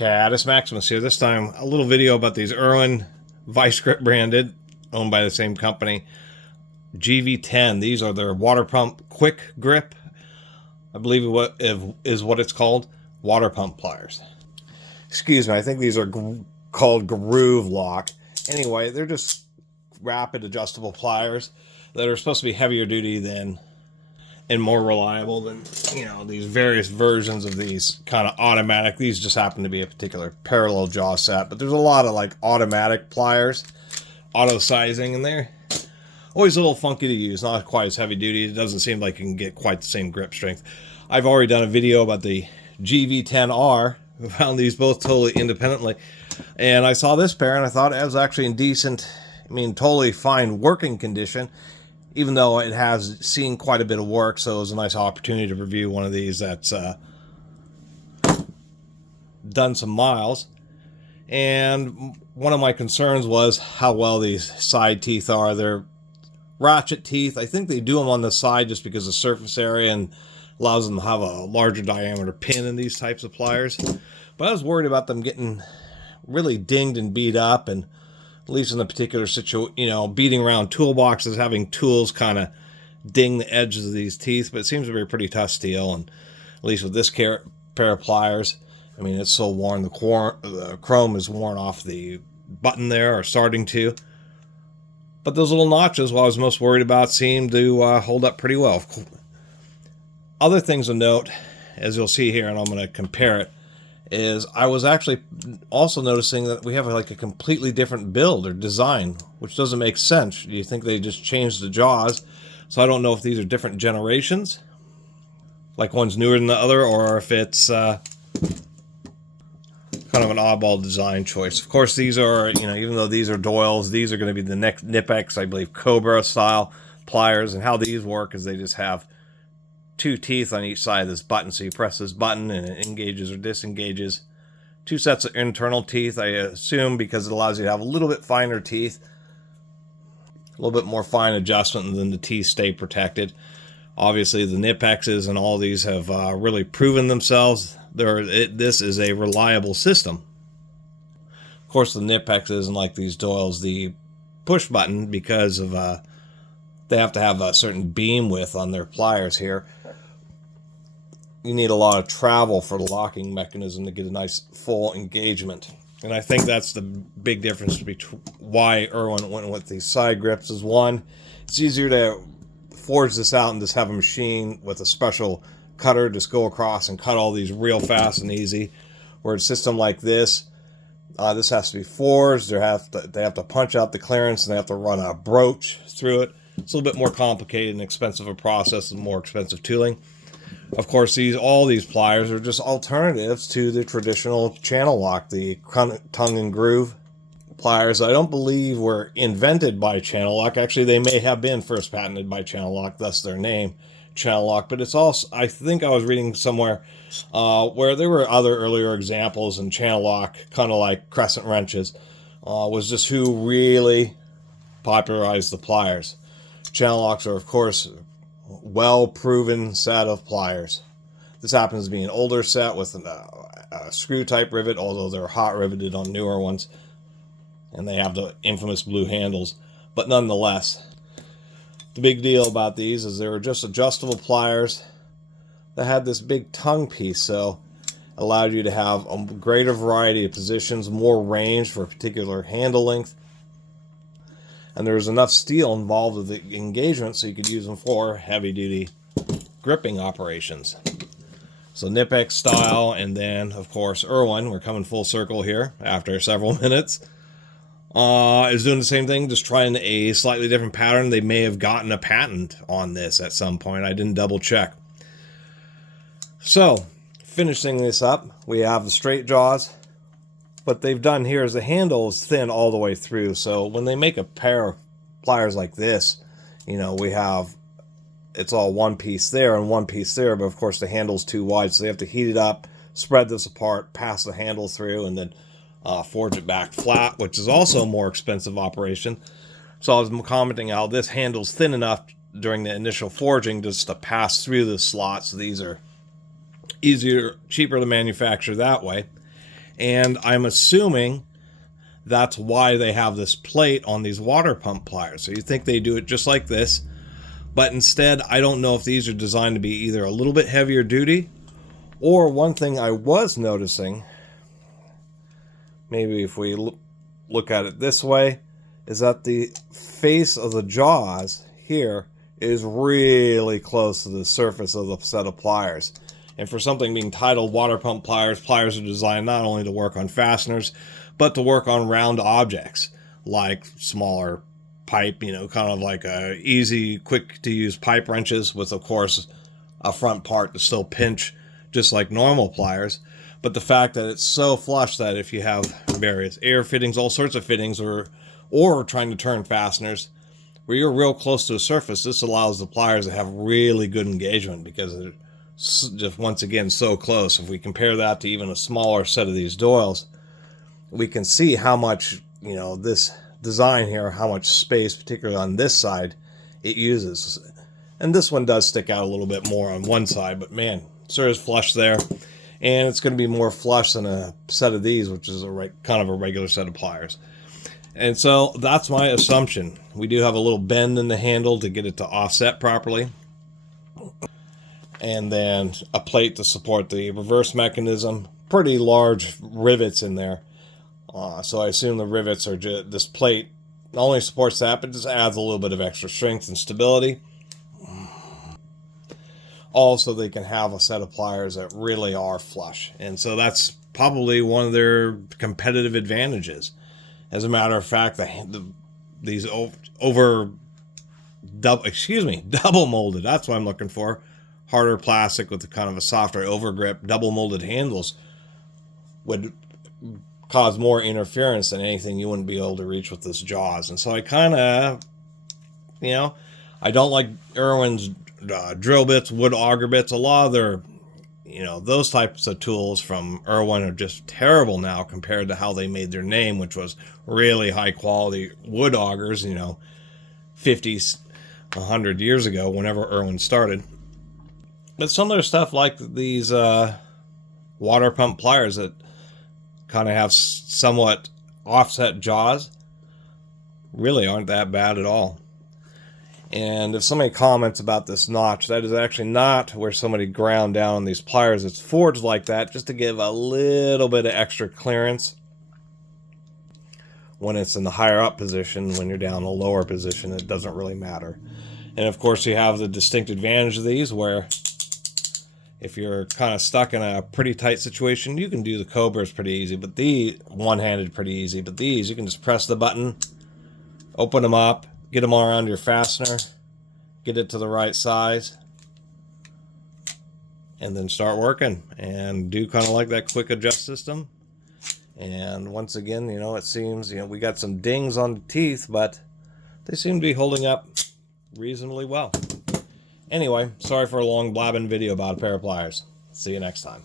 Catus Maximus here. This time, a little video about these Irwin Vice Grip branded, owned by the same company, GV10. These are their water pump quick grip. I believe what is what it's called, water pump pliers. Excuse me, I think these are called GrooveLock. Anyway, they're just rapid adjustable pliers that are supposed to be heavier duty than and more reliable than, you know, these various versions of these kind of automatic. These just happen to be a particular parallel jaw set, but there's a lot of like automatic pliers, auto sizing, and they're always a little funky to use, not quite as heavy duty. It doesn't seem like you can get quite the same grip strength. I've already done a video about the GV10R. I found these both totally independently, and I saw this pair and I thought it was actually in decent, totally fine working condition, even though it has seen quite a bit of work. So it was a nice opportunity to review one of these that's done some miles. And one of my concerns was how well these side teeth are. They're ratchet teeth. I think they do them on the side just because of surface area and allows them to have a larger diameter pin in these types of pliers. But I was worried about them getting really dinged and beat up, and at least in the particular situation, beating around toolboxes, having tools kind of ding the edges of these teeth. But it seems to be a pretty tough steel, and at least with this pair of pliers, it's so worn, the chrome is worn off the button there, or starting to. But those little notches, what I was most worried about, seem to hold up pretty well. Other things to note, as you'll see here, and I'm going to compare it, is I was actually also noticing that we have like a completely different build or design, which doesn't make sense. You think they just changed the jaws. So I don't know if these are different generations, like one's newer than the other, or if it's kind of an oddball design choice. Of course, these are, even though these are Doyle's, these are going to be the next Knipex, I believe, Cobra style pliers. And how these work is they just have two teeth on each side of this button. So you press this button and it engages or disengages. Two sets of internal teeth, I assume, because it allows you to have a little bit finer teeth, a little bit more fine adjustment, and then the teeth stay protected. Obviously, the Knipexes and all these have really proven themselves. This is a reliable system. Of course, the Knipex isn't like these Doyle's, the push button, because of they have to have a certain beam width on their pliers here. You need a lot of travel for the locking mechanism to get a nice full engagement. And I think that's the big difference between why Irwin went with these side grips. Is one, it's easier to forge this out and just have a machine with a special cutter just go across and cut all these real fast and easy. Where a system like this has to be forged. They have to punch out the clearance, and they have to run a broach through it. It's a little bit more complicated and expensive a process and more expensive tooling. Of course, all these pliers are just alternatives to the traditional channel lock, the tongue and groove pliers. I don't believe were invented by channel lock. Actually, they may have been first patented by channel lock, thus their name, channel lock. But it's also, I think I was reading somewhere where there were other earlier examples, and channel lock, kind of like crescent wrenches, was just who really popularized the pliers. Channel locks are, of course, well-proven set of pliers. This happens to be an older set with a screw-type rivet, although they're hot riveted on newer ones, and they have the infamous blue handles. But nonetheless, the big deal about these is they were just adjustable pliers that had this big tongue piece, so it allowed you to have a greater variety of positions, more range for a particular handle length. And there was enough steel involved with the engagement so you could use them for heavy-duty gripping operations. So Knipex style, and then, of course, Irwin, we're coming full circle here after several minutes, is doing the same thing, just trying a slightly different pattern. They may have gotten a patent on this at some point. I didn't double check. So, finishing this up, we have the straight jaws. What they've done here is the handle is thin all the way through. So when they make a pair of pliers like this, it's all one piece there and one piece there, but of course the handle's too wide, so they have to heat it up, spread this apart, pass the handle through, and then forge it back flat, which is also a more expensive operation. So I was commenting how this handle's thin enough during the initial forging just to pass through the slots. So these are easier, cheaper to manufacture that way. And I'm assuming that's why they have this plate on these water pump pliers. So you think they do it just like this, but instead, I don't know if these are designed to be either a little bit heavier duty, or one thing I was noticing, maybe if we look at it this way, is that the face of the jaws here is really close to the surface of the set of pliers. And for something being titled water pump pliers, pliers are designed not only to work on fasteners, but to work on round objects, like smaller pipe, you know, kind of like a easy, quick to use pipe wrenches with, of course, a front part to still pinch just like normal pliers. But the fact that it's so flush that if you have various air fittings, all sorts of fittings, or trying to turn fasteners where you're real close to the surface, this allows the pliers to have really good engagement because they're just, once again, so close. If we compare that to even a smaller set of these doils, we can see how much, you know, this design here, how much space, particularly on this side, it uses. And this one does stick out a little bit more on one side, but man, sure is flush there. And it's going to be more flush than a set of these, which is kind of a regular set of pliers. And so that's my assumption. We do have a little bend in the handle to get it to offset properly. And then a plate to support the reverse mechanism. Pretty large rivets in there. So I assume the rivets are just, this plate not only supports that, but just adds a little bit of extra strength and stability. Also, they can have a set of pliers that really are flush. And so that's probably one of their competitive advantages. As a matter of fact, these double molded, that's what I'm looking for. Harder plastic with kind of a softer overgrip, double molded handles would cause more interference than anything you wouldn't be able to reach with this jaws. And so I kind of, you know, I don't like Irwin's drill bits, wood auger bits. A lot of their, you know, those types of tools from Irwin are just terrible now compared to how they made their name, which was really high quality wood augers, you know, 50s, 100 years ago, whenever Irwin started. But some of their stuff, like these water pump pliers that kind of have somewhat offset jaws, really aren't that bad at all. And if somebody comments about this notch, that is actually not where somebody ground down on these pliers. It's forged like that just to give a little bit of extra clearance when it's in the higher up position. When you're down in the lower position, it doesn't really matter. And of course, you have the distinct advantage of these where if you're kind of stuck in a pretty tight situation, you can do the Cobras pretty easy, but the one-handed pretty easy. But these, you can just press the button, open them up, get them all around your fastener, get it to the right size, and then start working and do kind of like that quick adjust system. And once again, you know, it seems, you know, we got some dings on the teeth, but they seem to be holding up reasonably well. Anyway, sorry for a long blabbing video about a pair of pliers. See you next time.